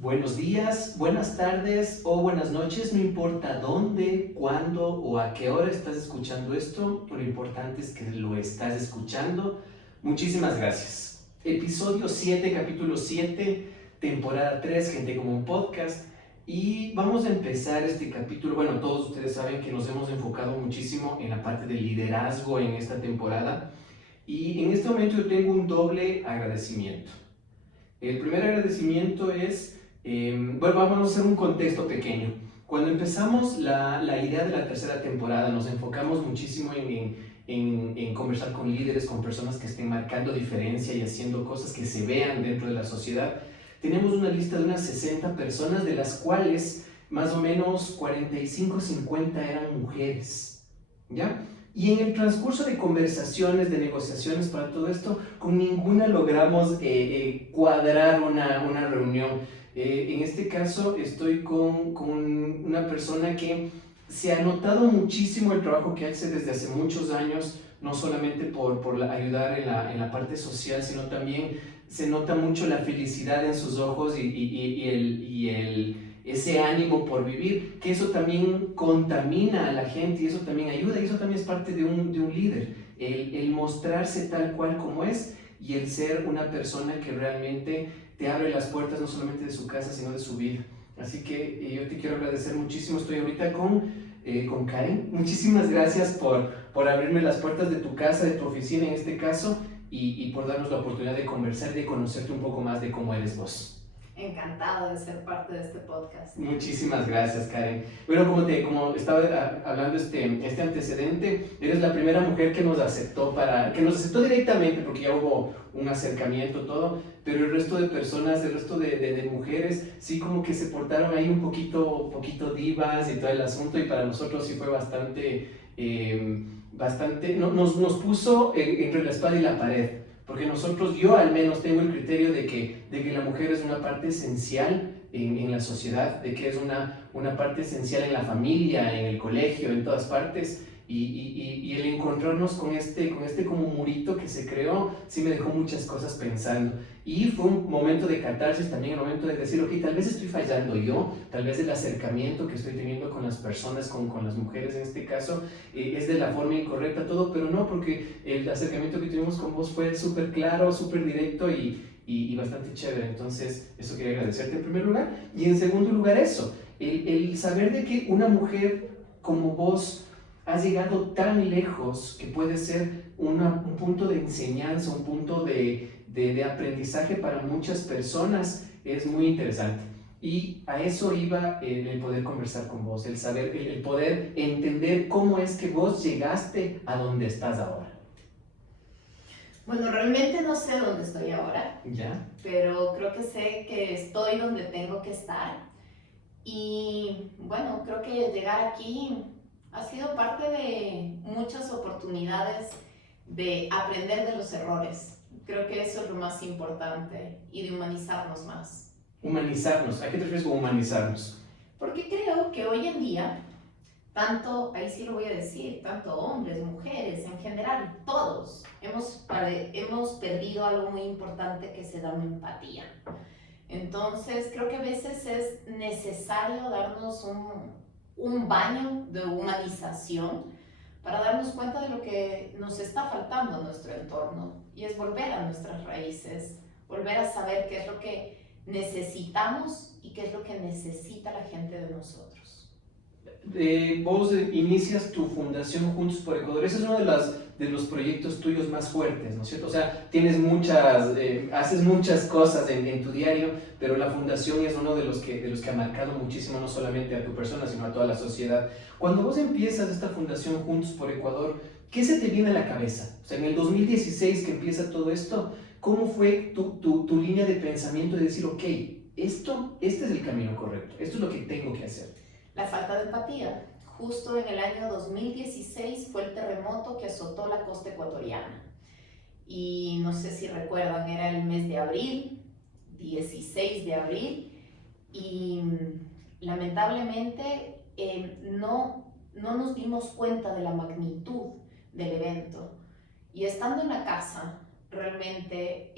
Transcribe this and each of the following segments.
Buenos días, buenas tardes o buenas noches, no importa dónde, cuándo o a qué hora estás escuchando esto, lo importante es que lo estás escuchando. Muchísimas gracias. Episodio 7, capítulo 7, temporada 3, Gente como un podcast. Y vamos a empezar este capítulo. Bueno, todos ustedes saben que nos hemos enfocado muchísimo en la parte del liderazgo en esta temporada. Y en este momento yo tengo un doble agradecimiento. El primer agradecimiento es, bueno, vamos a hacer un contexto pequeño. Cuando empezamos la idea de la tercera temporada, nos enfocamos muchísimo en conversar con líderes, con personas que estén marcando diferencia y haciendo cosas que se vean dentro de la sociedad. Tenemos una lista de unas 60 personas, de las cuales más o menos 45, 50 eran mujeres. ¿Ya? Y en el transcurso de conversaciones, de negociaciones para todo esto, con ninguna logramos cuadrar una reunión. En este caso estoy con una persona que se ha notado muchísimo el trabajo que hace desde hace muchos años, no solamente por ayudar en la parte social, sino también se nota mucho la felicidad en sus ojos ese ánimo por vivir, que eso también contamina a la gente y eso también ayuda y eso también es parte de un líder, el mostrarse tal cual como es y el ser una persona que realmente te abre las puertas no solamente de su casa, sino de su vida. Así que yo te quiero agradecer muchísimo, estoy ahorita con Karen. Muchísimas gracias por abrirme las puertas de tu casa, de tu oficina en este caso, y por darnos la oportunidad de conversar y de conocerte un poco más de cómo eres vos. Encantado de ser parte de este podcast. Muchísimas gracias, Karen. Bueno, como estaba hablando este antecedente, eres la primera mujer que nos aceptó que nos aceptó directamente, porque ya hubo un acercamiento, todo, pero el resto de personas, el resto de mujeres, sí como que se portaron ahí un poquito divas y todo el asunto, y para nosotros sí fue bastante, nos puso entre la espada y la pared. Porque yo al menos tengo el criterio de que la mujer es una parte esencial en la sociedad, de que es una parte esencial en la familia, en el colegio, en todas partes. Y el encontrarnos con este como murito que se creó, sí me dejó muchas cosas pensando. Y fue un momento de catarsis, también el momento de decir, ok, tal vez estoy fallando yo, tal vez el acercamiento que estoy teniendo con las personas, con las mujeres en este caso, es de la forma incorrecta todo, pero no, porque el acercamiento que tuvimos con vos fue súper claro, súper directo y bastante chévere. Entonces, eso quería agradecerte en primer lugar. Y en segundo lugar, eso, el saber de que una mujer como vos has llegado tan lejos que puede ser un punto de enseñanza, un punto de aprendizaje para muchas personas, es muy interesante. Y a eso iba el poder conversar con vos, el saber, el poder entender cómo es que vos llegaste a donde estás ahora. Bueno, realmente no sé dónde estoy ahora, ¿Ya? pero creo que sé que estoy donde tengo que estar. Y bueno, creo que llegar aquí ha sido parte de muchas oportunidades de aprender de los errores. Creo que eso es lo más importante y de humanizarnos más. Humanizarnos. ¿A qué te refieres con humanizarnos? Porque creo que hoy en día tanto, ahí sí lo voy a decir, tanto hombres, mujeres, en general, todos hemos perdido algo muy importante que se llama empatía. Entonces, creo que a veces es necesario darnos un baño de humanización para darnos cuenta de lo que nos está faltando en nuestro entorno y es volver a nuestras raíces, volver a saber qué es lo que necesitamos y qué es lo que necesita la gente de nosotros. Vos inicias tu fundación Juntos por Ecuador. Ese es uno de los proyectos tuyos más fuertes, ¿no es cierto? O sea, haces muchas cosas en tu diario, pero la fundación es uno de los que ha marcado muchísimo, no solamente a tu persona, sino a toda la sociedad. Cuando vos empiezas esta fundación Juntos por Ecuador, ¿qué se te viene a la cabeza? O sea, en el 2016 que empieza todo esto, ¿cómo fue tu línea de pensamiento de decir, ok, este es el camino correcto, esto es lo que tengo que hacer? La falta de empatía. Justo en el año 2016 fue el terremoto que azotó la costa ecuatoriana. Y no sé si recuerdan, era el mes de abril, 16 de abril, y lamentablemente no nos dimos cuenta de la magnitud del evento. Y estando en la casa, realmente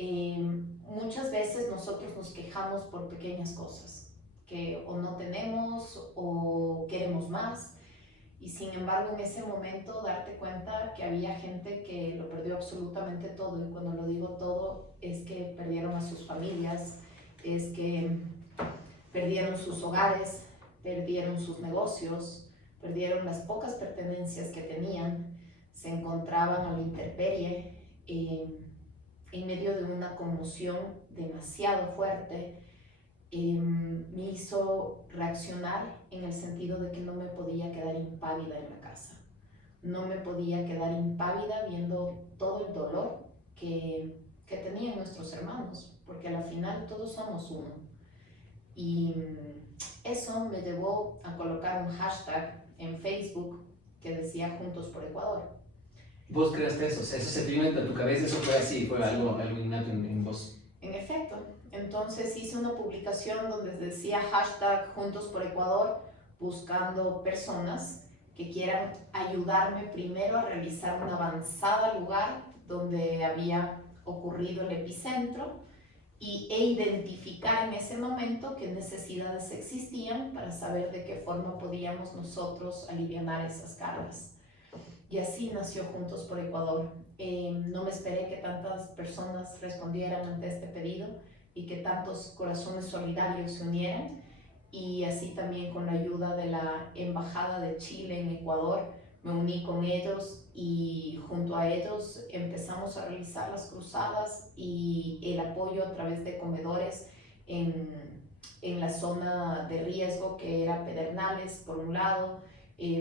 muchas veces nosotros nos quejamos por pequeñas cosas que o no tenemos o queremos más. Y sin embargo, en ese momento darte cuenta que había gente que lo perdió absolutamente todo. Y cuando lo digo todo, es que perdieron a sus familias, es que perdieron sus hogares, perdieron sus negocios, perdieron las pocas pertenencias que tenían, se encontraban a la intemperie, en medio de una conmoción demasiado fuerte. Me hizo reaccionar en el sentido de que no me podía quedar impávida en la casa. No me podía quedar impávida viendo todo el dolor que tenían nuestros hermanos, porque al final todos somos uno. Y eso me llevó a colocar un hashtag en Facebook que decía Juntos por Ecuador. ¿Vos creaste eso? O sea, eso se te vino a tu cabeza, eso fue así, fue algo innato en vos. En efecto, entonces hice una publicación donde decía hashtag Juntos por Ecuador, buscando personas que quieran ayudarme primero a realizar una avanzada al lugar donde había ocurrido el epicentro e identificar en ese momento qué necesidades existían para saber de qué forma podíamos nosotros aliviar esas cargas. Y así nació Juntos por Ecuador. No me esperé que tantas personas respondieran ante este pedido y que tantos corazones solidarios se unieran. Y así también con la ayuda de la Embajada de Chile en Ecuador, me uní con ellos y junto a ellos empezamos a realizar las cruzadas y el apoyo a través de comedores en la zona de riesgo que era Pedernales por un lado,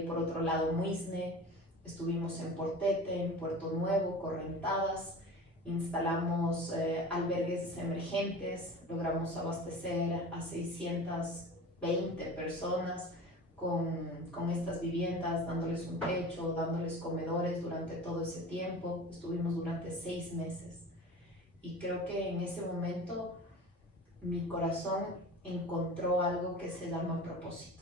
por otro lado Muisne. Estuvimos en Portete, en Puerto Nuevo, Correntadas, instalamos albergues emergentes, logramos abastecer a 620 personas con estas viviendas, dándoles un techo, dándoles comedores durante todo ese tiempo. Estuvimos durante 6 meses y creo que en ese momento mi corazón encontró algo que se llama propósito.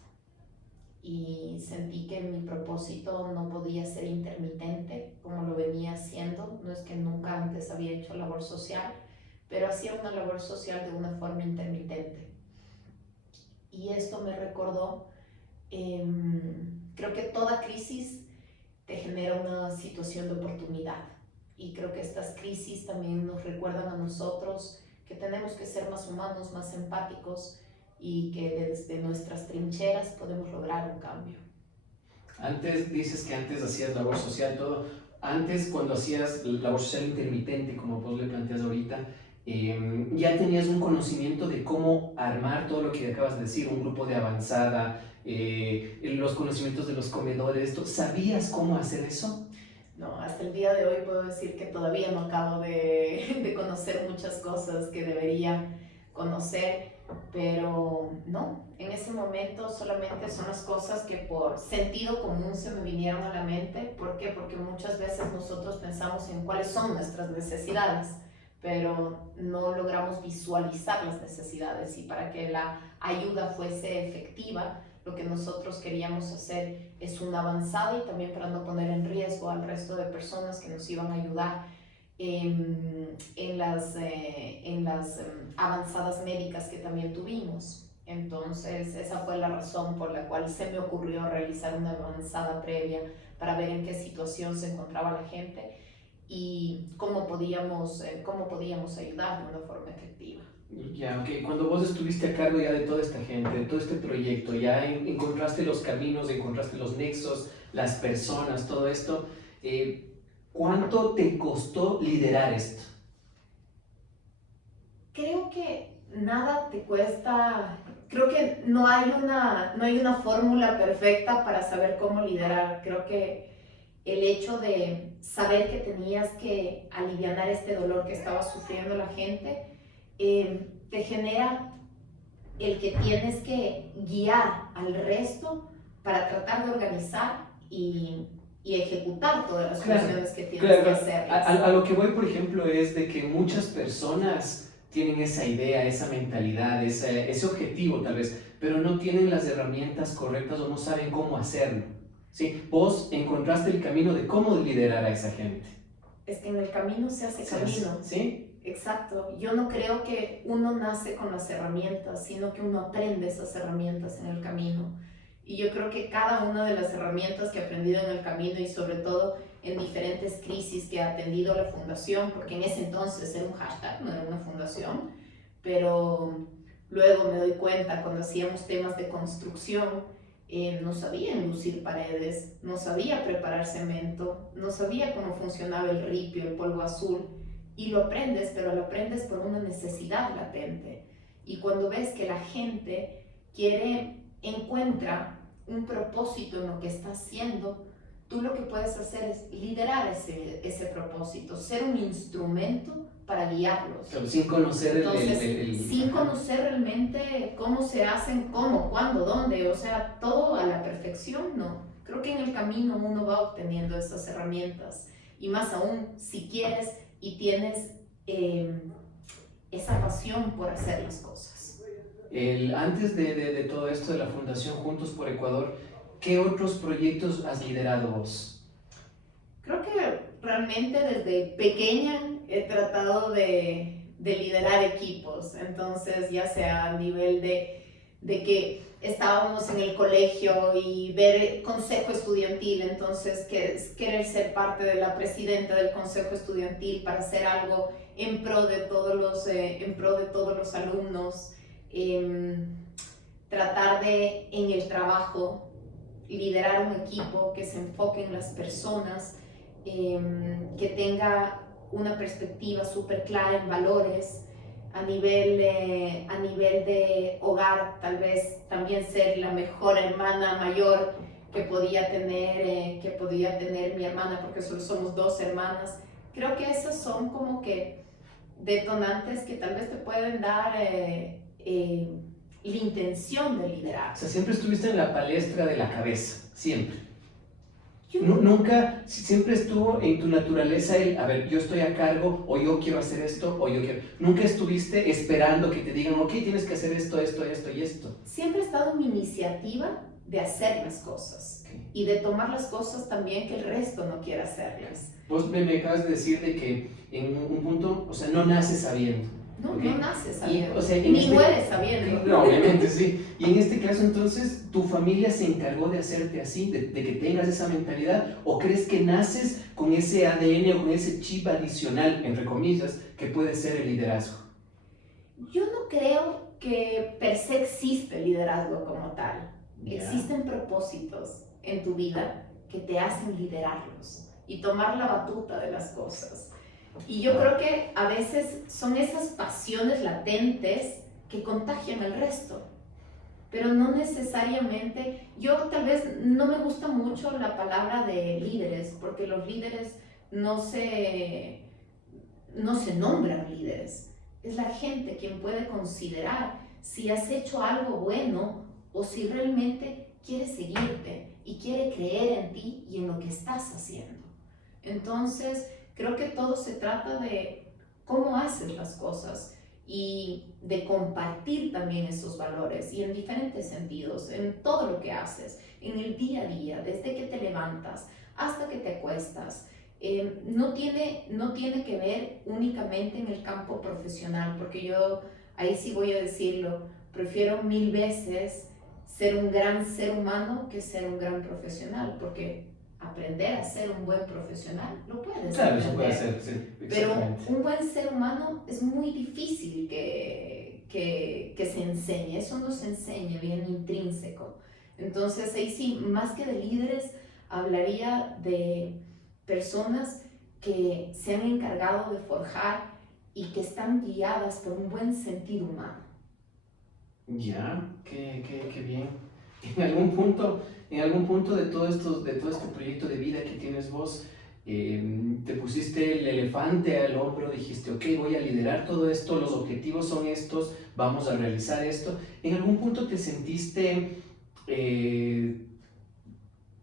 Y sentí que mi propósito no podía ser intermitente como lo venía haciendo. No es que nunca antes había hecho labor social, pero hacía una labor social de una forma intermitente. Y esto me recordó, creo que toda crisis te genera una situación de oportunidad. Y creo que estas crisis también nos recuerdan a nosotros que tenemos que ser más humanos, más empáticos, y que desde nuestras trincheras podemos lograr un cambio. Antes dices que antes hacías labor social, todo. Antes, cuando hacías labor social intermitente, como vos le planteas ahorita, ya tenías un conocimiento de cómo armar todo lo que acabas de decir, un grupo de avanzada, los conocimientos de los comedores, ¿sabías cómo hacer eso? No, hasta el día de hoy puedo decir que todavía no acabo de conocer muchas cosas que debería conocer, pero no, en ese momento solamente son las cosas que por sentido común se me vinieron a la mente. ¿Por qué? Porque muchas veces nosotros pensamos en cuáles son nuestras necesidades, pero no logramos visualizar las necesidades, y para que la ayuda fuese efectiva, lo que nosotros queríamos hacer es una avanzada, y también para no poner en riesgo al resto de personas que nos iban a ayudar en las avanzadas médicas que también tuvimos. Entonces esa fue la razón por la cual se me ocurrió realizar una avanzada previa para ver en qué situación se encontraba la gente y cómo podíamos ayudar de una forma efectiva. Ya, ok. Cuando vos estuviste a cargo ya de toda esta gente, de todo este proyecto, ya encontraste los caminos, encontraste los nexos, las personas, todo esto, ¿cuánto te costó liderar esto? Creo que nada te cuesta. Creo que no hay una fórmula perfecta para saber cómo liderar. Creo que el hecho de saber que tenías que aliviar este dolor que estaba sufriendo la gente, te genera el que tienes que guiar al resto para tratar de organizar y ejecutar todas las funciones que tienes que hacer. A lo que voy, por ejemplo, es de que muchas personas tienen esa idea, esa mentalidad, ese objetivo tal vez, pero no tienen las herramientas correctas o no saben cómo hacerlo. ¿Sí? Vos encontraste el camino de cómo liderar a esa gente. Es que en el camino se hace camino. ¿Sí? exacto. Yo no creo que uno nace con las herramientas, sino que uno aprende esas herramientas en el camino. Y yo creo que cada una de las herramientas que he aprendido en el camino y sobre todo en diferentes crisis que ha atendido la fundación, porque en ese entonces era un hashtag, no era una fundación, pero luego me doy cuenta cuando hacíamos temas de construcción, no sabía enlucir paredes, no sabía preparar cemento, no sabía cómo funcionaba el ripio, el polvo azul, y lo aprendes, pero lo aprendes por una necesidad latente. Y cuando ves que la gente encuentra un propósito en lo que está haciendo, tú lo que puedes hacer es liderar ese propósito, ser un instrumento para guiarlos. Pero sin conocer sin conocer realmente cómo se hacen, cómo, cuándo, dónde, o sea, todo a la perfección, no. Creo que en el camino uno va obteniendo esas herramientas, y más aún si quieres y tienes esa pasión por hacer las cosas. Antes de todo esto de la Fundación Juntos por Ecuador, ¿qué otros proyectos has liderado vos? Creo que realmente desde pequeña he tratado de liderar equipos, entonces ya sea a nivel de que estábamos en el colegio y ver consejo estudiantil, entonces querer ser parte de la presidenta del consejo estudiantil para hacer algo en pro de todos los alumnos, tratar de en el trabajo liderar un equipo que se enfoque en las personas, que tenga una perspectiva súper clara en valores. A nivel de hogar, tal vez también ser la mejor hermana mayor que podía tener mi hermana, porque solo somos dos hermanas. Creo que esas son como que detonantes que tal vez te pueden dar la intención de liderar. O sea, siempre estuviste en la palestra de la cabeza, siempre. Nunca, siempre estuvo en tu naturaleza el, a ver, yo estoy a cargo, o yo quiero hacer esto, o yo quiero... Nunca estuviste esperando que te digan, ok, tienes que hacer esto, esto, esto y esto. Siempre ha estado mi iniciativa de hacer las cosas, okay, y de tomar las cosas también que el resto no quiere hacerlas. Vos me acabas de decir de que en un punto, o sea, no naces sabiendo. No, ¿okay? No naces sabiendo, y, o sea, ni mueres sabiendo. No, obviamente sí. Y en este caso entonces, ¿tu familia se encargó de hacerte así, de que tengas esa mentalidad? ¿O crees que naces con ese ADN o con ese chip adicional, entre comillas, que puede ser el liderazgo? Yo no creo que per se existe el liderazgo como tal. Yeah. Existen propósitos en tu vida que te hacen liderarlos y tomar la batuta de las cosas. Y yo creo que a veces son esas pasiones latentes que contagian al resto, pero no necesariamente. Yo tal vez no me gusta mucho la palabra de líderes, porque los líderes no se nombran líderes. Es la gente quien puede considerar si has hecho algo bueno o si realmente quiere seguirte y quiere creer en ti y en lo que estás haciendo. Entonces, creo que todo se trata de cómo haces las cosas y de compartir también esos valores, y en diferentes sentidos, en todo lo que haces, en el día a día, desde que te levantas hasta que te acuestas. No tiene que ver únicamente en el campo profesional, porque yo ahí sí voy a decirlo, prefiero 1000 veces ser un gran ser humano que ser un gran profesional, porque aprender a ser un buen profesional lo puedes claro, aprender, eso puede ser, sí, pero un buen ser humano es muy difícil que se enseñe, eso no se enseña, bien intrínseco. Entonces ahí sí, más que de líderes, hablaría de personas que se han encargado de forjar y que están guiadas por un buen sentido humano. Ya, qué bien. En algún punto de todo este proyecto de vida que tienes vos, te pusiste el elefante al hombro, dijiste, ok, voy a liderar todo esto, los objetivos son estos, vamos a realizar esto. ¿En algún punto te sentiste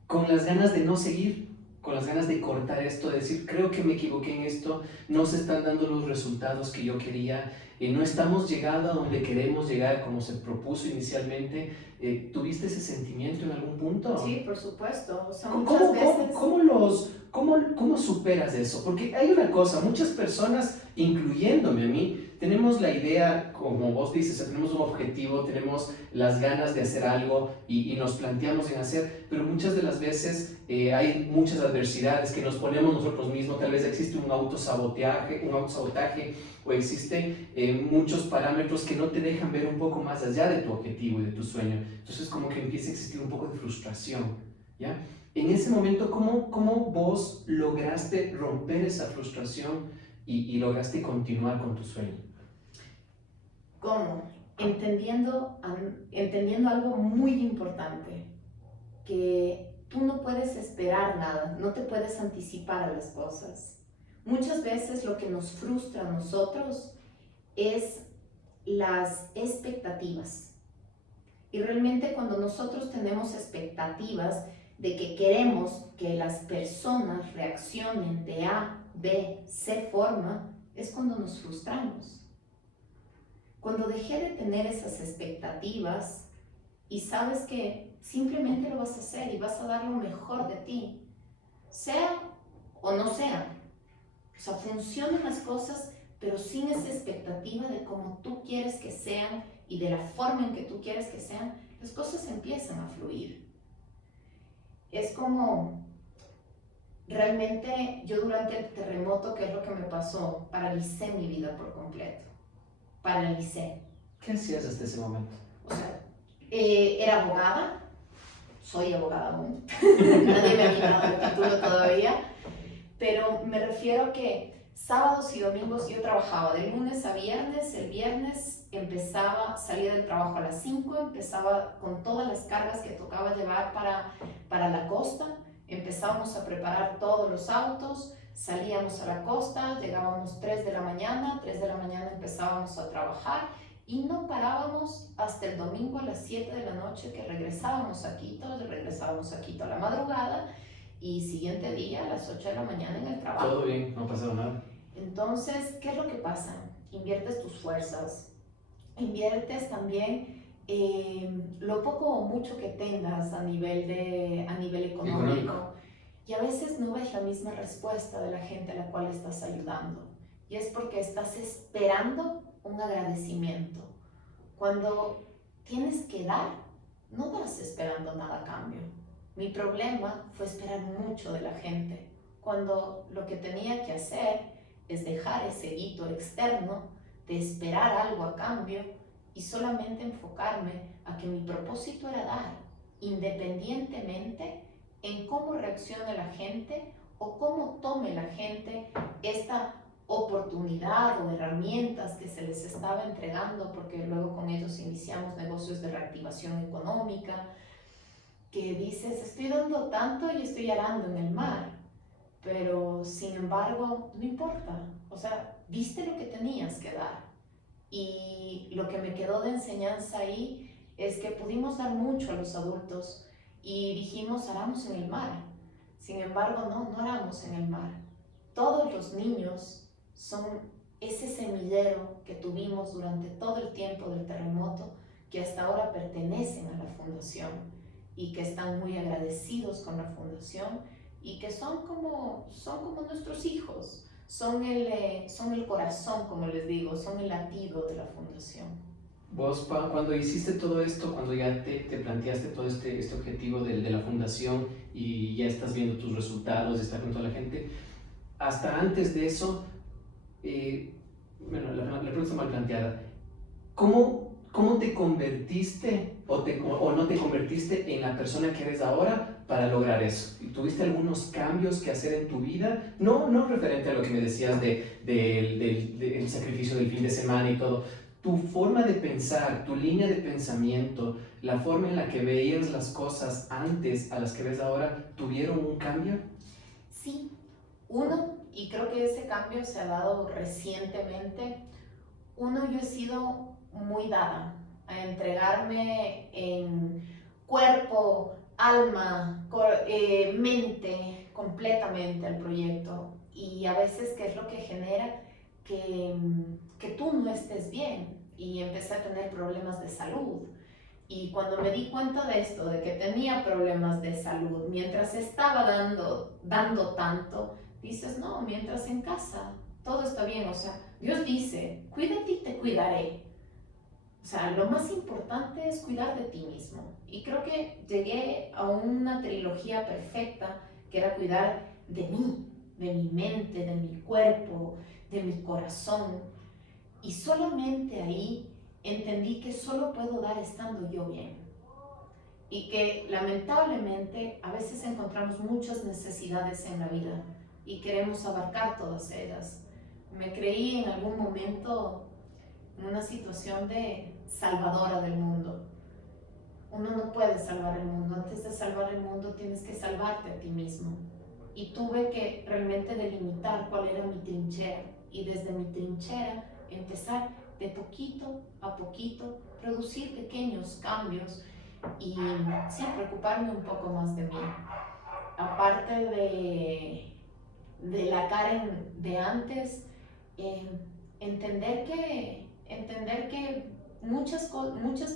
con las ganas de no seguir? con las ganas de cortar esto, de decir, creo que me equivoqué en esto, no se están dando los resultados que yo quería, no estamos llegando a donde queremos llegar como se propuso inicialmente. ¿Tuviste ese sentimiento en algún punto? Sí, por supuesto. O sea, ¿Cómo, muchas veces... cómo superas eso? Porque hay una cosa, muchas personas, incluyéndome a mí, tenemos la idea, como vos dices, o sea, tenemos un objetivo, tenemos las ganas de hacer algo y nos planteamos en hacer, pero muchas de las veces hay muchas adversidades que nos ponemos nosotros mismos, tal vez existe un autosabotaje o existen muchos parámetros que no te dejan ver un poco más allá de tu objetivo y de tu sueño. Entonces como que empieza a existir un poco de frustración, ¿ya? En ese momento, ¿cómo vos lograste romper esa frustración y lograste continuar con tu sueño? ¿Cómo? Entendiendo algo muy importante, que tú no puedes esperar nada, no te puedes anticipar a las cosas. Muchas veces lo que nos frustra a nosotros es las expectativas. Y realmente cuando nosotros tenemos expectativas de que queremos que las personas reaccionen de A, B, C forma, es cuando nos frustramos. Cuando dejé de tener esas expectativas y sabes que simplemente lo vas a hacer y vas a dar lo mejor de ti, sea o no sea. O sea, funcionan las cosas, pero sin esa expectativa de cómo tú quieres que sean y de la forma en que tú quieres que sean, las cosas empiezan a fluir. Es como, realmente yo durante el terremoto, ¿qué es lo que me pasó? Paralicé mi vida por completo. Paralicé. ¿Qué hacías hasta ese momento? O sea, era abogada, soy abogada aún, nadie me ha quitado el título todavía, pero me refiero a que sábados y domingos yo trabajaba de lunes a viernes. El viernes salía del trabajo a las 5, empezaba con todas las cargas que tocaba llevar para la costa, empezábamos a preparar todos los autos, salíamos a la costa, llegábamos 3 de la mañana, 3 de la mañana empezábamos a trabajar y no parábamos hasta el domingo a las 7 de la noche que regresábamos a Quito a la madrugada y siguiente día a las 8 de la mañana en el trabajo. Todo bien, no pasó nada. Entonces, ¿qué es lo que pasa? Inviertes tus fuerzas, inviertes también lo poco o mucho que tengas a nivel económico y a veces no ves la misma respuesta de la gente a la cual estás ayudando y es porque estás esperando un agradecimiento. Cuando tienes que dar, no das esperando nada a cambio. Mi problema fue esperar mucho de la gente, cuando lo que tenía que hacer es dejar ese hito externo de esperar algo a cambio y solamente enfocarme a que mi propósito era dar, independientemente en cómo reaccione la gente o cómo tome la gente esta oportunidad o herramientas que se les estaba entregando, porque luego con ellos iniciamos negocios de reactivación económica, que dices, estoy dando tanto y estoy arando en el mar, pero sin embargo, no importa, o sea, diste lo que tenías que dar. Y lo que me quedó de enseñanza ahí es que pudimos dar mucho a los adultos y dijimos, aramos en el mar. Sin embargo, no aramos en el mar. Todos los niños son ese semillero que tuvimos durante todo el tiempo del terremoto, que hasta ahora pertenecen a la fundación y que están muy agradecidos con la fundación y que son como nuestros hijos, son el corazón, como les digo, son el latido de la fundación. Vos, cuando hiciste todo esto, cuando ya te planteaste todo este objetivo de la fundación y ya estás viendo tus resultados, estás con toda la gente, hasta antes de eso, bueno, la pregunta está mal planteada. ¿Cómo te convertiste o no te convertiste en la persona que eres ahora para lograr eso? ¿Tuviste algunos cambios que hacer en tu vida? No referente a lo que me decías del sacrificio del fin de semana y todo. Tu forma de pensar, tu línea de pensamiento, la forma en la que veías las cosas antes a las que ves ahora, ¿tuvieron un cambio? Sí, y creo que ese cambio se ha dado recientemente. Yo he sido muy dada a entregarme en cuerpo, alma, mente, completamente al proyecto y a veces qué es lo que genera que tú no estés bien y empecé a tener problemas de salud. Y cuando me di cuenta de esto, de que tenía problemas de salud, mientras estaba dando tanto, dices, no, mientras en casa todo está bien. O sea, Dios dice, cuídate y te cuidaré. O sea, lo más importante es cuidar de ti mismo. Y creo que llegué a una trilogía perfecta, que era cuidar de mí, de mi mente, de mi cuerpo, de mi corazón. Y solamente ahí entendí que solo puedo dar estando yo bien. Y que lamentablemente a veces encontramos muchas necesidades en la vida y queremos abarcar todas ellas. Me creí en algún momento en una situación de salvadora del mundo. Uno no puede salvar el mundo. Antes de salvar el mundo tienes que salvarte a ti mismo. Y tuve que realmente delimitar cuál era mi trinchera. Y desde mi trinchera empezar de poquito a poquito, producir pequeños cambios y sí, preocuparme un poco más de mí. Aparte de la Karen de antes, entender que muchas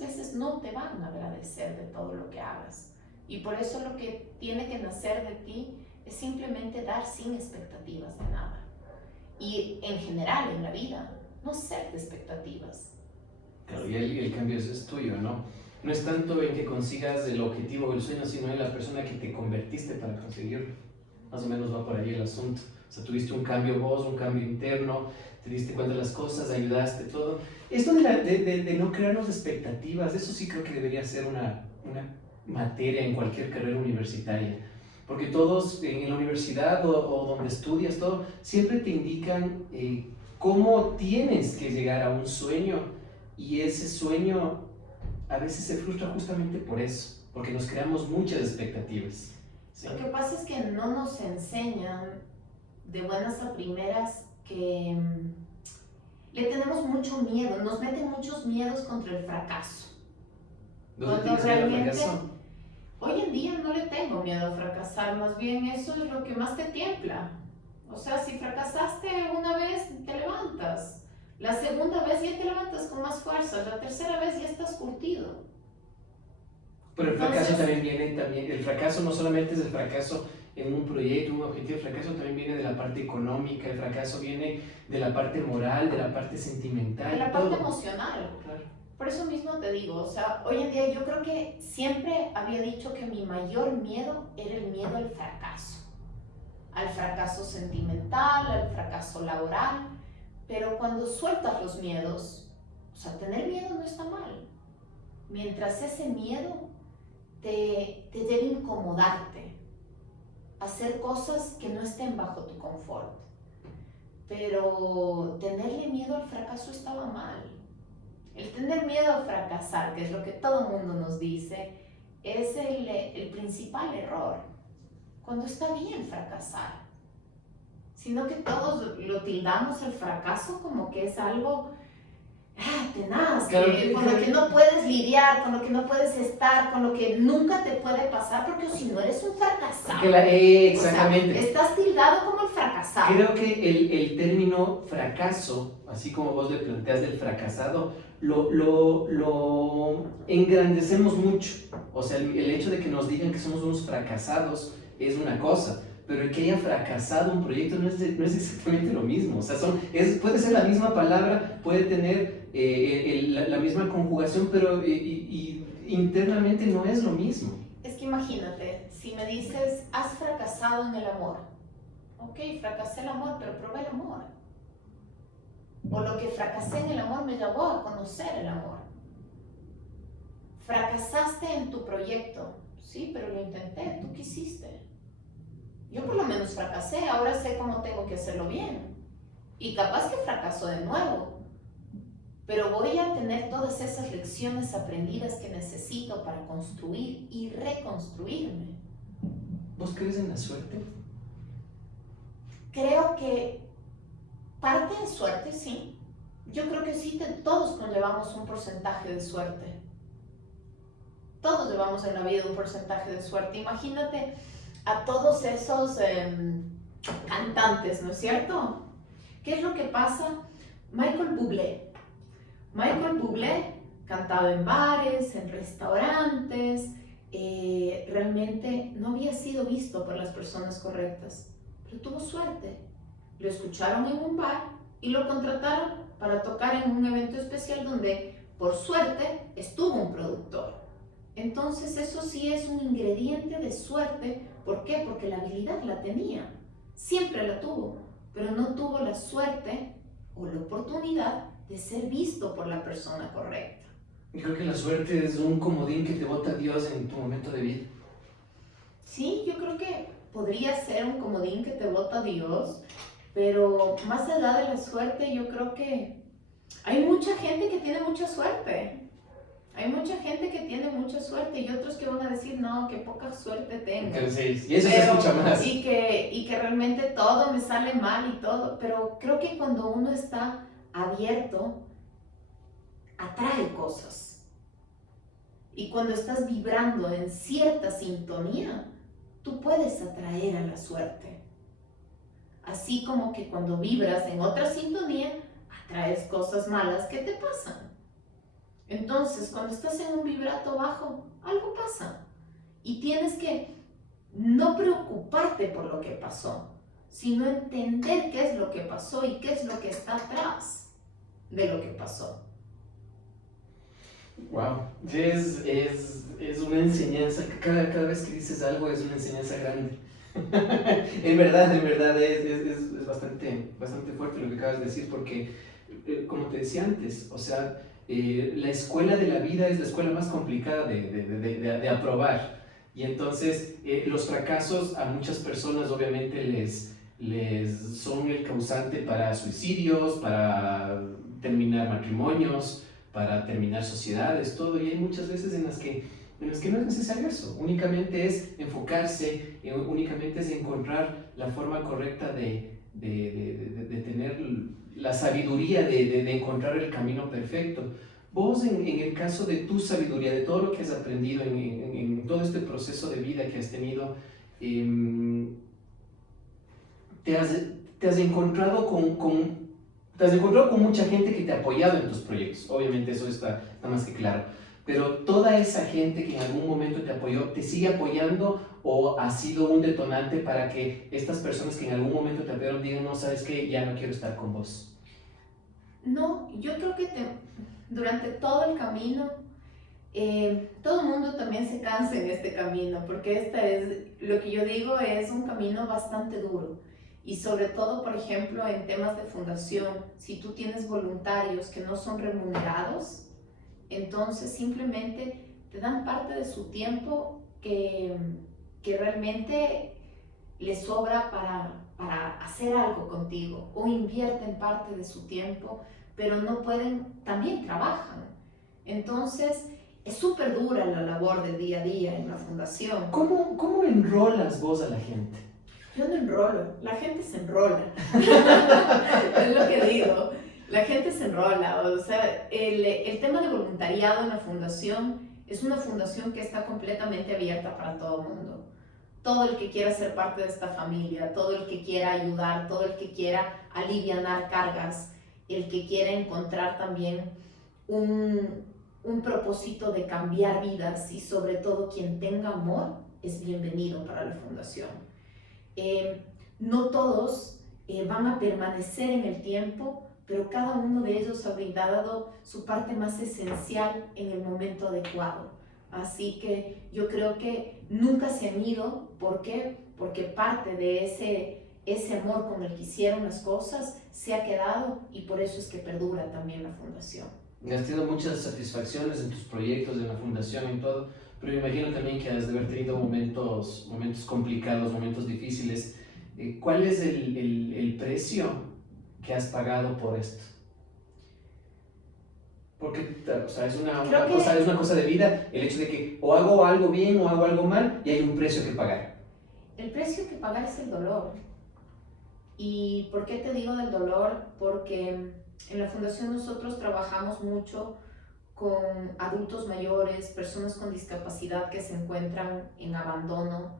veces no te van a agradecer de todo lo que hagas. Y por eso lo que tiene que nacer de ti es simplemente dar sin expectativas de nada. Y en general en la vida, no ser de expectativas. Claro, y el cambio es tuyo, ¿no? No es tanto en que consigas el objetivo o el sueño, sino en la persona que te convertiste para conseguirlo. Más o menos va por ahí el asunto. O sea, tuviste un cambio vos, un cambio interno, te diste cuenta de las cosas, ayudaste, todo. Esto de no crearnos expectativas, eso sí creo que debería ser una materia en cualquier carrera universitaria. Porque todos en la universidad o donde estudias, todo, siempre te indican cómo tienes que llegar a un sueño y ese sueño a veces se frustra justamente por eso, porque nos creamos muchas expectativas. ¿Sí? Lo que pasa es que no nos enseñan de buenas a primeras que le tenemos mucho miedo, nos meten muchos miedos contra el fracaso. ¿Dónde tienes miedo al fracaso? Hoy en día no le tengo miedo a fracasar, más bien eso es lo que más te tiembla. O sea, si fracasaste una vez, te levantas. La segunda vez ya te levantas con más fuerza, la tercera vez ya estás curtido. Pero el fracaso también viene, el fracaso no solamente es el fracaso en un proyecto, un objetivo, el fracaso también viene de la parte económica, el fracaso viene de la parte moral, de la parte sentimental. De la parte emocional. Claro. Por eso mismo te digo, o sea, hoy en día yo creo que siempre había dicho que mi mayor miedo era el miedo al fracaso sentimental, al fracaso laboral, pero cuando sueltas los miedos, o sea, tener miedo no está mal, mientras ese miedo te debe incomodarte, hacer cosas que no estén bajo tu confort, pero tenerle miedo al fracaso estaba mal. El tener miedo a fracasar, que es lo que todo el mundo nos dice, es el principal error. Cuando está bien fracasar, sino que todos lo tildamos el fracaso como que es algo tenaz, claro, con lo que no puedes lidiar, con lo que no puedes estar, con lo que nunca te puede pasar, porque si no eres un fracasado. Exactamente. O sea, estás tildado como el fracasado. Creo que el término fracaso, así como vos le planteas del fracasado, lo engrandecemos mucho. O sea, el hecho de que nos digan que somos unos fracasados es una cosa, pero el que haya fracasado un proyecto no es exactamente lo mismo. O sea, puede ser la misma palabra, puede tener la misma conjugación, pero internamente no es lo mismo. Es que imagínate, si me dices, has fracasado en el amor. Ok, fracasé el amor, pero probé el amor. O lo que fracasé en el amor me llevó a conocer el amor. Fracasaste en tu proyecto. Sí, pero lo intenté, tú quisiste. Yo por lo menos fracasé, ahora sé cómo tengo que hacerlo bien. Y capaz que fracaso de nuevo. Pero voy a tener todas esas lecciones aprendidas que necesito para construir y reconstruirme. ¿Vos crees en la suerte? Creo que parte de suerte, sí. Yo creo que sí, todos nos llevamos un porcentaje de suerte. Todos llevamos en la vida un porcentaje de suerte. Imagínate a todos esos cantantes, ¿no es cierto? ¿Qué es lo que pasa? Michael Bublé. Michael Bublé cantaba en bares, en restaurantes, realmente no había sido visto por las personas correctas, pero tuvo suerte. Lo escucharon en un bar y lo contrataron para tocar en un evento especial donde, por suerte, estuvo un productor. Entonces eso sí es un ingrediente de suerte. ¿Por qué? Porque la habilidad la tenía, siempre la tuvo, pero no tuvo la suerte o la oportunidad de ser visto por la persona correcta. Y creo que la suerte es un comodín que te bota Dios en tu momento de vida. Sí, yo creo que podría ser un comodín que te bota Dios, pero más allá de la suerte, yo creo que hay mucha gente que tiene mucha suerte. Hay mucha gente que tiene mucha suerte y otros que van a decir, no, que poca suerte tengo. Entonces, y eso se escucha más. Y que realmente todo me sale mal y todo. Pero creo que cuando uno está abierto, atrae cosas. Y cuando estás vibrando en cierta sintonía, tú puedes atraer a la suerte. Así como que cuando vibras en otra sintonía, atraes cosas malas que te pasan. Entonces, cuando estás en un vibrato bajo, algo pasa. Y tienes que no preocuparte por lo que pasó, sino entender qué es lo que pasó y qué es lo que está atrás de lo que pasó. Wow, es una enseñanza, cada vez que dices algo es una enseñanza grande. En verdad, es bastante fuerte lo que acabas de decir, porque, como te decía antes, o sea, la escuela de la vida es la escuela más complicada de aprobar. Y entonces, los fracasos a muchas personas obviamente les son el causante para suicidios, para terminar matrimonios, para terminar sociedades, todo. Y hay muchas veces en las que no es necesario eso, únicamente es enfocarse, únicamente es encontrar la forma correcta de tener la sabiduría de encontrar el camino perfecto. Vos, en el caso de tu sabiduría, de todo lo que has aprendido en todo este proceso de vida que has tenido, te has encontrado te has encontrado con mucha gente que te ha apoyado en tus proyectos, obviamente eso está más que claro, pero toda esa gente que en algún momento te apoyó, ¿te sigue apoyando o ha sido un detonante para que estas personas que en algún momento te apoyaron digan, no, sabes qué, ya no quiero estar con vos? No, yo creo que durante todo el camino, todo el mundo también se cansa en este camino, porque lo que yo digo, es un camino bastante duro. Y sobre todo, por ejemplo, en temas de fundación, si tú tienes voluntarios que no son remunerados, entonces simplemente te dan parte de su tiempo que realmente les sobra para hacer algo contigo, o invierten parte de su tiempo, pero no pueden, también trabajan. Entonces, es súper dura la labor del día a día en la fundación. ¿Cómo enrolas vos a la gente? Yo no enrolo, la gente se enrola. Es lo que digo, la gente se enrola. O sea, el tema de voluntariado en la fundación es una fundación que está completamente abierta para todo el mundo. Todo el que quiera ser parte de esta familia, todo el que quiera ayudar, todo el que quiera alivianar cargas, el que quiera encontrar también un propósito de cambiar vidas, y sobre todo quien tenga amor es bienvenido para la fundación. No todos van a permanecer en el tiempo, pero cada uno de ellos ha dado su parte más esencial en el momento adecuado. Así que yo creo que nunca se han ido. ¿Por qué? Porque parte de ese amor con el que hicieron las cosas se ha quedado, y por eso es que perdura también la fundación. Has tenido muchas satisfacciones en tus proyectos, en la fundación, en todo, pero me imagino también que has de haber tenido momentos complicados, momentos difíciles. ¿Cuál es el precio que has pagado por esto? Porque, o sea, es una cosa de vida, el hecho de que o hago algo bien o hago algo mal y hay un precio que pagar. El precio que pagar es el dolor. ¿Y por qué te digo del dolor? Porque en la fundación nosotros trabajamos mucho con adultos mayores, personas con discapacidad que se encuentran en abandono,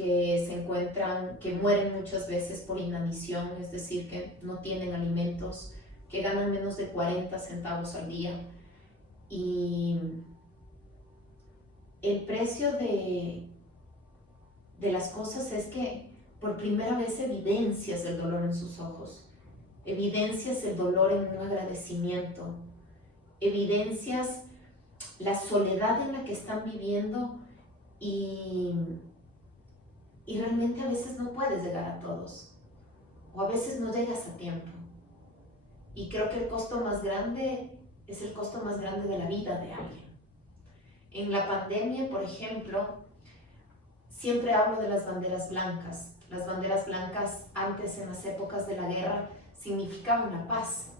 que se encuentran, que mueren muchas veces por inanición, es decir, que no tienen alimentos, que ganan menos de 40 centavos al día. Y el precio de las cosas es que por primera vez evidencias el dolor en sus ojos, evidencias el dolor en un agradecimiento, evidencias la soledad en la que están viviendo y realmente a veces no puedes llegar a todos o a veces no llegas a tiempo. Y creo que el costo más grande es el costo más grande de la vida de alguien. En la pandemia, por ejemplo, siempre hablo de las banderas blancas. Las banderas blancas antes, en las épocas de la guerra, significaban la paz.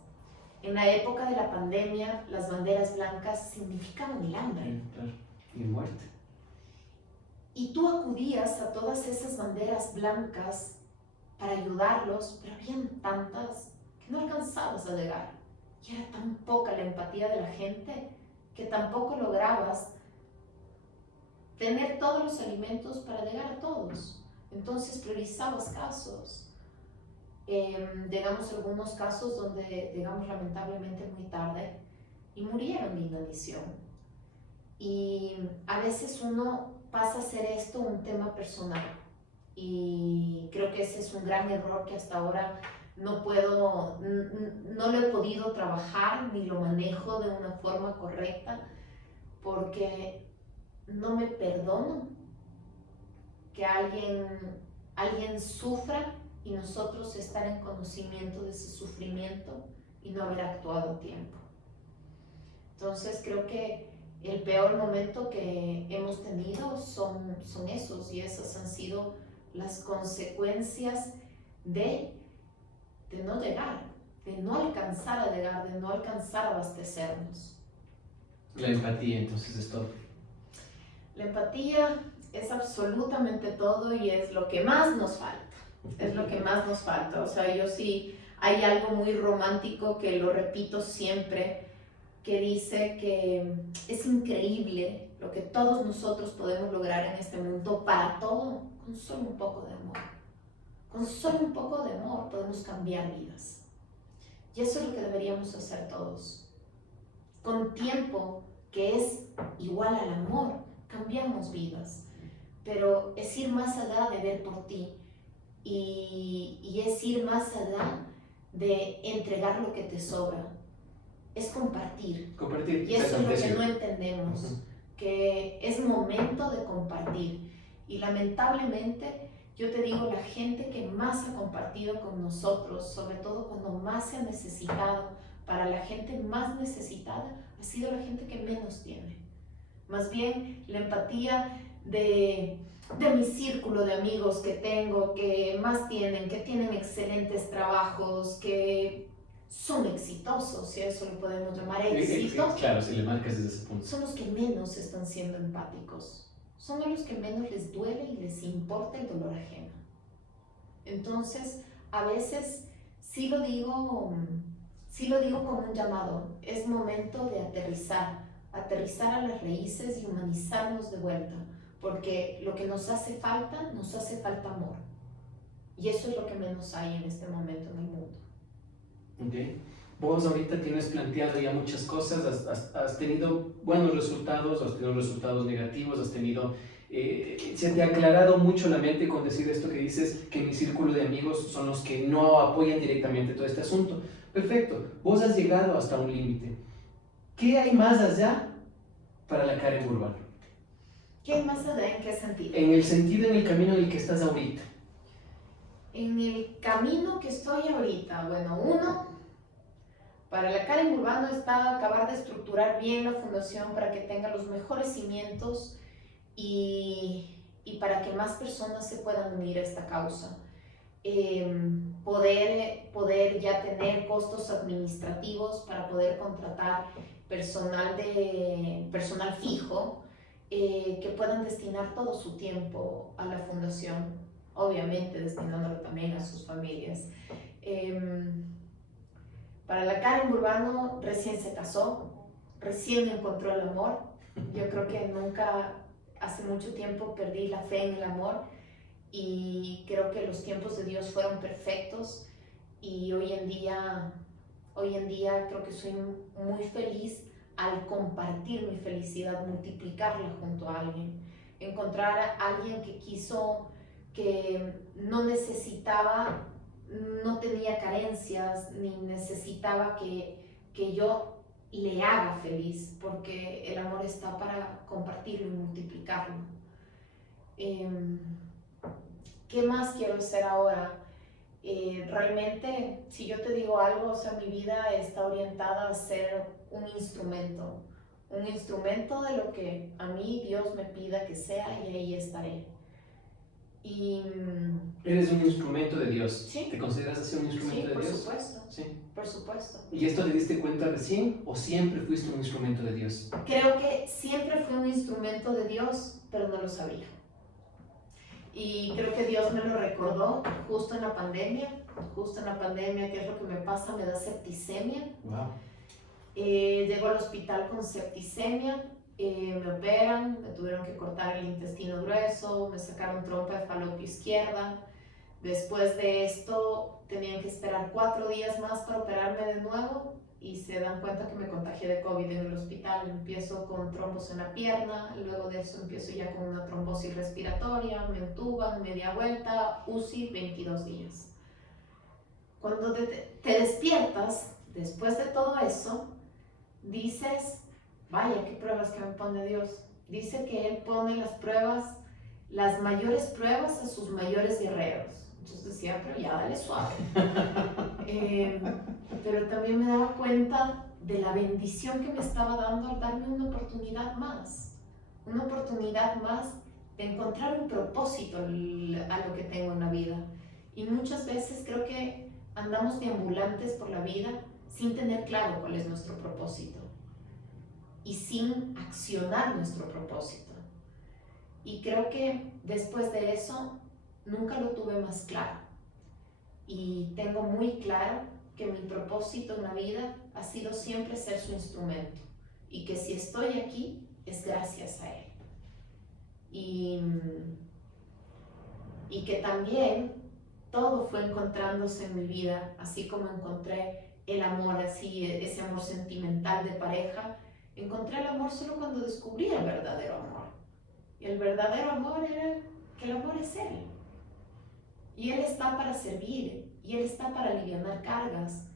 En la época de la pandemia, las banderas blancas significaban el hambre. Claro. Y muerte. Y tú acudías a todas esas banderas blancas para ayudarlos, pero habían tantas que no alcanzabas a llegar. Y era tan poca la empatía de la gente que tampoco lograbas tener todos los alimentos para llegar a todos. Entonces priorizabas casos. Llegamos a algunos casos donde llegamos lamentablemente muy tarde y murieron de inanición. Y a veces uno pasa a ser esto un tema personal. Y creo que ese es un gran error que hasta ahora no lo he podido trabajar ni lo manejo de una forma correcta, porque no me perdono que alguien sufra y nosotros estar en conocimiento de ese sufrimiento y no haber actuado a tiempo. Entonces creo que el peor momento que hemos tenido son esos, y esas han sido las consecuencias de no llegar, de no alcanzar a llegar, de no alcanzar a abastecernos. La empatía, entonces, es todo. La empatía es absolutamente todo y es lo que más nos falta. Es lo que más nos falta. O sea, yo sí, hay algo muy romántico que lo repito siempre, que dice que es increíble lo que todos nosotros podemos lograr en este mundo para todo, con solo un poco de amor. Con solo un poco de amor podemos cambiar vidas. Y eso es lo que deberíamos hacer todos. Con tiempo, que es igual al amor, cambiamos vidas. Pero es ir más allá de ver por ti. Y es ir más allá de entregar lo que te sobra. Es compartir. Compartir. Y eso es lo que no entendemos, que es momento de compartir. Y lamentablemente, yo te digo, la gente que más ha compartido con nosotros, sobre todo cuando más se ha necesitado, para la gente más necesitada, ha sido la gente que menos tiene. Más bien, la empatía de mi círculo de amigos que tengo, que más tienen, que tienen excelentes trabajos, que son exitosos, si eso lo podemos llamar éxito. Claro, si le marcas desde ese punto. Son los que menos están siendo empáticos. Son a los que menos les duele y les importa el dolor ajeno. Entonces, a veces sí lo digo como un llamado. Es momento de aterrizar a las raíces y humanizarnos de vuelta, porque lo que nos hace falta amor. Y eso es lo que menos hay en este momento en el mundo. Okay. Vos ahorita tienes planteado ya muchas cosas, has tenido buenos resultados, has tenido resultados negativos, se te ha aclarado mucho la mente con decir esto que dices, que mi círculo de amigos son los que no apoyan directamente todo este asunto. Perfecto, vos has llegado hasta un límite. ¿Qué hay más allá para la Karen Urbano? ¿Qué hay más allá? ¿En qué sentido? En el camino en el que estás ahorita. En el camino que estoy ahorita, bueno, para la Karen Urbano está acabar de estructurar bien la fundación para que tenga los mejores cimientos y para que más personas se puedan unir a esta causa. Poder ya tener costos administrativos para poder contratar personal fijo que puedan destinar todo su tiempo a la fundación, obviamente destinándolo también a sus familias. Para la Karen Urbano recién se casó, recién encontró el amor. Yo creo que nunca, hace mucho tiempo, perdí la fe en el amor y creo que los tiempos de Dios fueron perfectos y hoy en día creo que soy muy feliz al compartir mi felicidad, multiplicarla junto a alguien, encontrar a alguien que quiso, que no necesitaba, no tenía carencias, ni necesitaba que yo le haga feliz, porque el amor está para compartirlo y multiplicarlo. ¿Qué más quiero hacer ahora? Realmente, si yo te digo algo, o sea, mi vida está orientada a ser un instrumento de lo que a mí Dios me pida que sea y ahí estaré. Y Eres un instrumento de Dios. ¿sí? ¿Te consideras así un instrumento de Dios? Por supuesto. Sí. Por supuesto. ¿Y esto te diste cuenta recién o siempre fuiste un instrumento de Dios? Creo que siempre fui un instrumento de Dios, pero no lo sabía. Y creo que Dios me lo recordó justo en la pandemia, que es lo que me pasa, me da septicemia. Wow. Llego al hospital con septicemia, me operan, me tuvieron que cortar el intestino grueso, me sacaron trompa de falopio izquierda. Después de esto tenían que esperar 4 días más para operarme de nuevo y se dan cuenta que me contagié de COVID en el hospital. Empiezo con trombos en la pierna, luego de eso empiezo ya con una trombosis respiratoria, me entuban, media vuelta, UCI, 22 días. Cuando te despiertas, después de todo eso, dices, vaya, qué pruebas que me pone Dios. Dice que Él pone las pruebas, las mayores pruebas a sus mayores guerreros. Entonces decía, pero ya dale suave. Pero también me daba cuenta de la bendición que me estaba dando al darme una oportunidad más de encontrar un propósito a lo que tengo en la vida. Y muchas veces creo que andamos deambulantes por la vida sin tener claro cuál es nuestro propósito y sin accionar nuestro propósito. Y creo que después de eso nunca lo tuve más claro. Y tengo muy claro que mi propósito en la vida ha sido siempre ser su instrumento y que si estoy aquí es gracias a Él. Y que también todo fue encontrándose en mi vida, así como encontré el amor, así, ese amor sentimental de pareja, encontré el amor solo cuando descubrí el verdadero amor. Y el verdadero amor era que el amor es Él. Y Él está para servir, y Él está para alivianar cargas.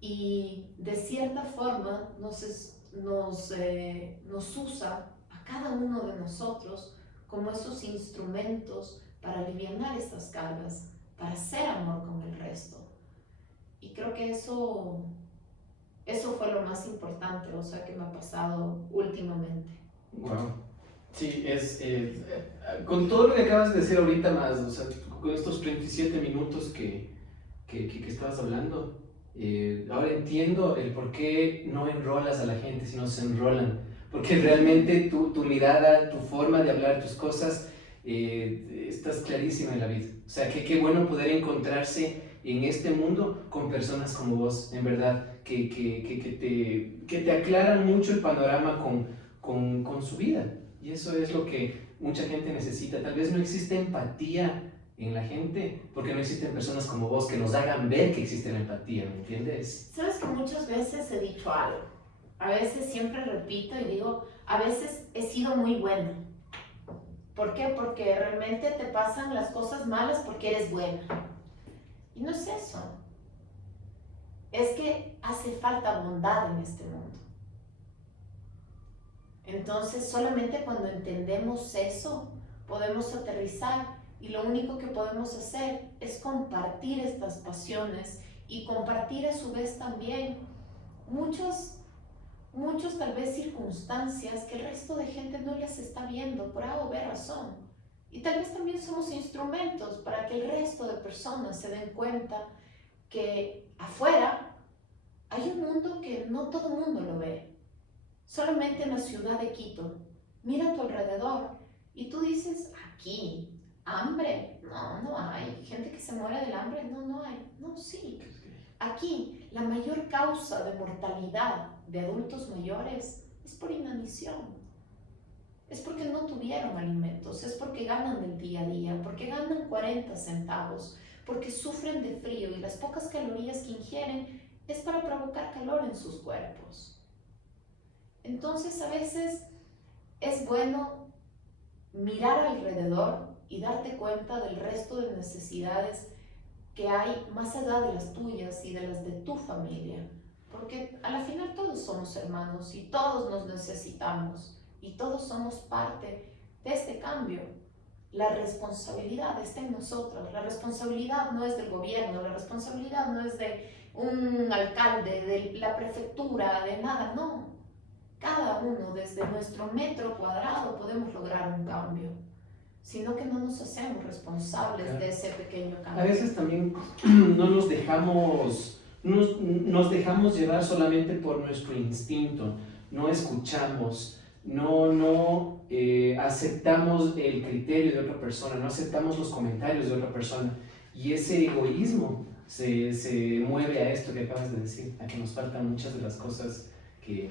Y de cierta forma nos usa a cada uno de nosotros como esos instrumentos para alivianar estas cargas, para hacer amor con el resto. Y creo que eso fue lo más importante, o sea, que me ha pasado últimamente. Wow. Sí, con todo lo que acabas de decir ahorita más, o sea, con estos 37 minutos que estabas hablando, ahora entiendo el por qué no enrolas a la gente, sino se enrolan. Porque realmente tu mirada, tu forma de hablar, tus cosas, estás clarísima en la vida. O sea, qué bueno poder encontrarse en este mundo con personas como vos, en verdad, que te aclaran mucho el panorama con su vida. Y eso es lo que mucha gente necesita. Tal vez no existe empatía en la gente, porque no existen personas como vos que nos hagan ver que existe la empatía, ¿me entiendes? Sabes que muchas veces he dicho algo, a veces siempre repito y digo, a veces he sido muy buena. ¿Por qué? Porque realmente te pasan las cosas malas porque eres buena. Y no es eso. Es que hace falta bondad en este mundo. Entonces, solamente cuando entendemos eso, podemos aterrizar y lo único que podemos hacer es compartir estas pasiones y compartir a su vez también muchos tal vez circunstancias que el resto de gente no las está viendo por A o B razón. Y tal vez también somos instrumentos para que el resto de personas se den cuenta que afuera hay un mundo que no todo el mundo lo ve. Solamente en la ciudad de Quito, mira a tu alrededor y tú dices, aquí, hambre, no hay. Gente que se muere del hambre, no hay. No, sí. Aquí, la mayor causa de mortalidad de adultos mayores es por inanición. Es porque no tuvieron consiguieron alimentos, es porque ganan el día a día, porque ganan 40 centavos, porque sufren de frío y las pocas calorías que ingieren es para provocar calor en sus cuerpos. Entonces a veces es bueno mirar alrededor y darte cuenta del resto de necesidades que hay más allá de las tuyas y de las de tu familia. Porque a la final todos somos hermanos y todos nos necesitamos y todos somos parte de este cambio. La responsabilidad está en nosotros. La responsabilidad no es del gobierno, la responsabilidad no es de un alcalde, de la prefectura, de nada, no. Cada uno desde nuestro metro cuadrado podemos lograr un cambio, sino que no nos hacemos responsables de ese pequeño cambio. A veces también no nos dejamos llevar solamente por nuestro instinto, no escuchamos, no aceptamos el criterio de otra persona, no aceptamos los comentarios de otra persona, y ese egoísmo se mueve a esto que acabas de decir, a que nos faltan muchas de las cosas que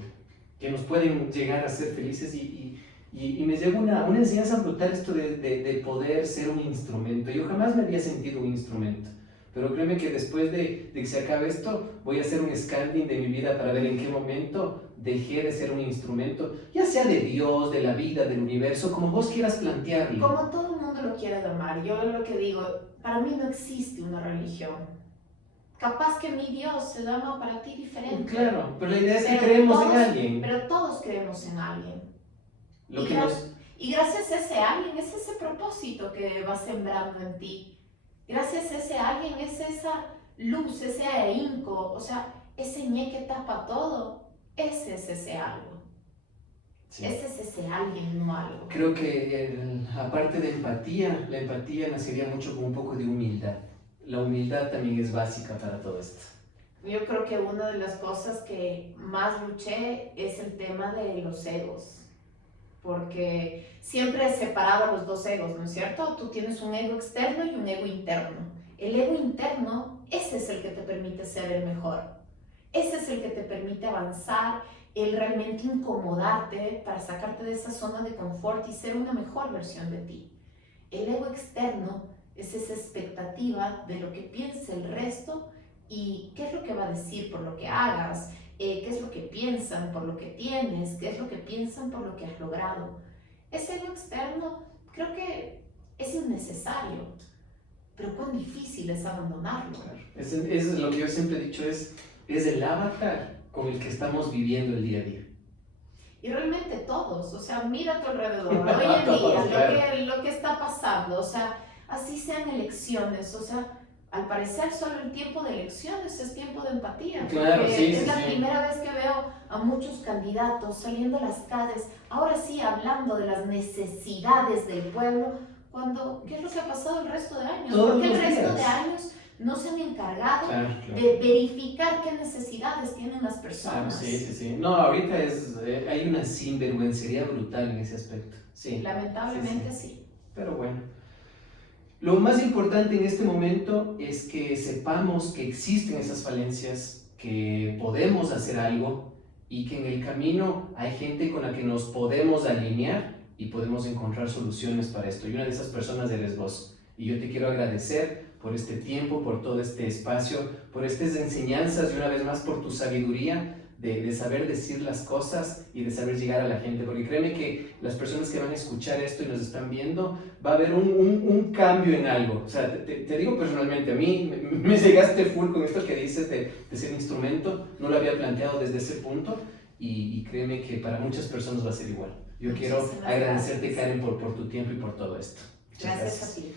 nos pueden llegar a ser felices, y me lleva una enseñanza brutal esto de poder ser un instrumento. Yo jamás me había sentido un instrumento, pero créeme que después de que se acabe esto, voy a hacer un scanning de mi vida para ver en qué momento dejé de ser un instrumento, ya sea de Dios, de la vida, del universo, como vos quieras plantearlo. Como todo el mundo lo quiera llamar. Yo lo que digo, para mí no existe una religión. Capaz que mi Dios se llama para ti diferente. Claro, pero la idea es que creemos en alguien. Pero todos creemos en alguien. Y gracias a ese alguien, es ese propósito que va sembrando en ti. Gracias a ese alguien, es esa luz, ese ahínco, o sea, ese ñe que tapa todo. Ese es ese algo. Sí. Ese es ese alguien, no algo. Creo que aparte de empatía, la empatía nacería mucho con un poco de humildad. La humildad también es básica para todo esto. Yo creo que una de las cosas que más luché es el tema de los egos. Porque siempre he separado los dos egos, ¿no es cierto? Tú tienes un ego externo y un ego interno. El ego interno, ese es el que te permite ser el mejor. Ese es el que te permite avanzar, el realmente incomodarte para sacarte de esa zona de confort y ser una mejor versión de ti. El ego externo es esa expectativa de lo que piensa el resto y qué es lo que va a decir por lo que hagas, qué es lo que piensan por lo que tienes, qué es lo que piensan por lo que has logrado. Ese ego externo creo que es innecesario, pero cuán difícil es abandonarlo. Claro. Es lo que yo siempre he dicho, es el avatar con el que estamos viviendo el día a día. Y realmente todos, o sea, mira a tu alrededor, hoy en día, claro, lo que está pasando, o sea, así sean elecciones, o sea, al parecer solo el tiempo de elecciones es tiempo de empatía. Claro, sí, es la primera vez que veo a muchos candidatos saliendo a las calles, ahora sí hablando de las necesidades del pueblo, cuando, ¿qué es lo que ha pasado el resto de años? Porque el resto de años no se han encargado de verificar qué necesidades tienen las personas. Sí. No, ahorita hay una sinvergüencería brutal en ese aspecto. Sí. Lamentablemente sí. Pero bueno. Lo más importante en este momento es que sepamos que existen esas falencias, que podemos hacer algo y que en el camino hay gente con la que nos podemos alinear y podemos encontrar soluciones para esto. Y una de esas personas eres vos. Y yo te quiero agradecer por este tiempo, por todo este espacio, por estas enseñanzas y una vez más por tu sabiduría de saber decir las cosas y de saber llegar a la gente, porque créeme que las personas que van a escuchar esto y nos están viendo, va a haber un cambio en algo. O sea, te digo personalmente, a mí me llegaste full con esto que dices de ser instrumento, no lo había planteado desde ese punto y créeme que para muchas personas va a ser igual. Yo quiero agradecerte, Karen, por tu tiempo y por todo esto. Gracias a ti.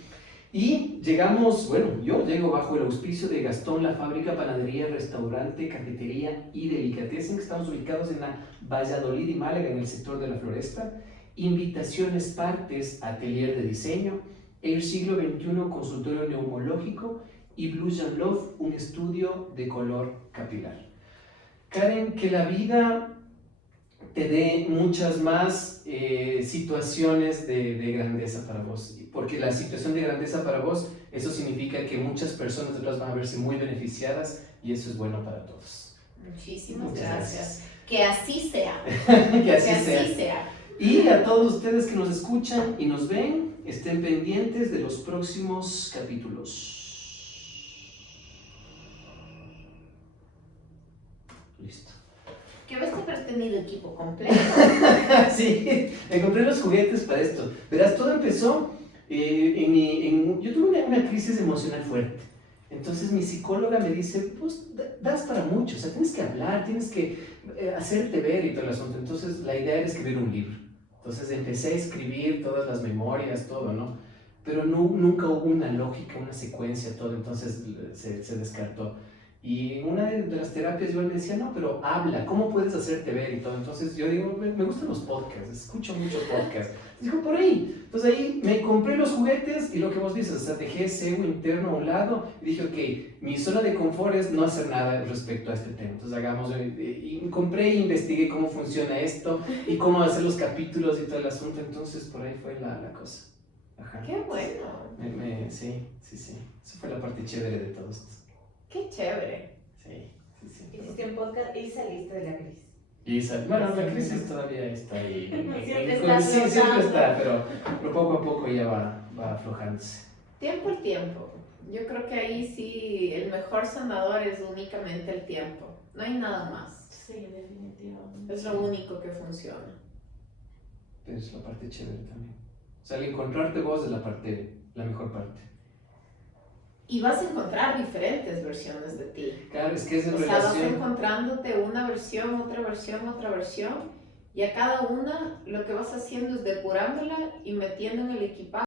Y llegamos, bueno, yo llego bajo el auspicio de Gastón, la fábrica, panadería, restaurante, cafetería y delicatessen, que estamos ubicados en la Valladolid y Málaga, en el sector de la Floresta. Invitaciones Partes, atelier de diseño, Air Siglo XXI, consultorio neumológico y Blues and Love, un estudio de color capilar. Karen, que la vida te dé muchas más situaciones de grandeza para vos, porque la situación de grandeza para vos, eso significa que muchas personas detrás van a verse muy beneficiadas y eso es bueno para todos. Muchísimas gracias. Que así sea. Que así sea. Y a todos ustedes que nos escuchan y nos ven, estén pendientes de los próximos capítulos. Listo. ¿Qué ves que has tenido equipo completo? Sí, me compré los juguetes para esto. Verás, todo empezó yo tuve una crisis emocional fuerte. Entonces mi psicóloga me dice, pues das para mucho, o sea, tienes que hablar, tienes que hacerte ver y todo el asunto. Entonces la idea era escribir un libro. Entonces empecé a escribir todas las memorias, todo, ¿no? Pero nunca hubo una lógica, una secuencia, todo, entonces se descartó. Y en una de las terapias yo me decía, no, pero habla, ¿cómo puedes hacerte ver y todo? Entonces yo digo, me gustan los podcasts, escucho muchos podcasts. Dijo, por ahí. Entonces ahí me compré los juguetes y lo que vos dices, o sea, dejé ese ego interno a un lado y dije, ok, mi zona de confort es no hacer nada respecto a este tema. Entonces hagamos, y compré e investigué cómo funciona esto y cómo hacer los capítulos y todo el asunto. Entonces por ahí fue la cosa. Ajá. ¡Qué bueno! Sí. Eso fue la parte chévere de todo esto. ¡Qué chévere! Sí. Hiciste un podcast y saliste de la crisis. Bueno, la crisis todavía está ahí. Siempre está, pero poco a poco ya va aflojándose. Tiempo al tiempo. Yo creo que ahí sí el mejor sanador es únicamente el tiempo. No hay nada más. Sí, definitivamente. Es lo único que funciona. Pero es la parte chévere también. O sea, el encontrarte vos es la mejor parte. Y vas a encontrar diferentes versiones de ti. Claro, es que es en O sea, vas relación. encontrándote una versión, otra versión, y a cada una lo que vas haciendo es depurándola y metiendo en el equipaje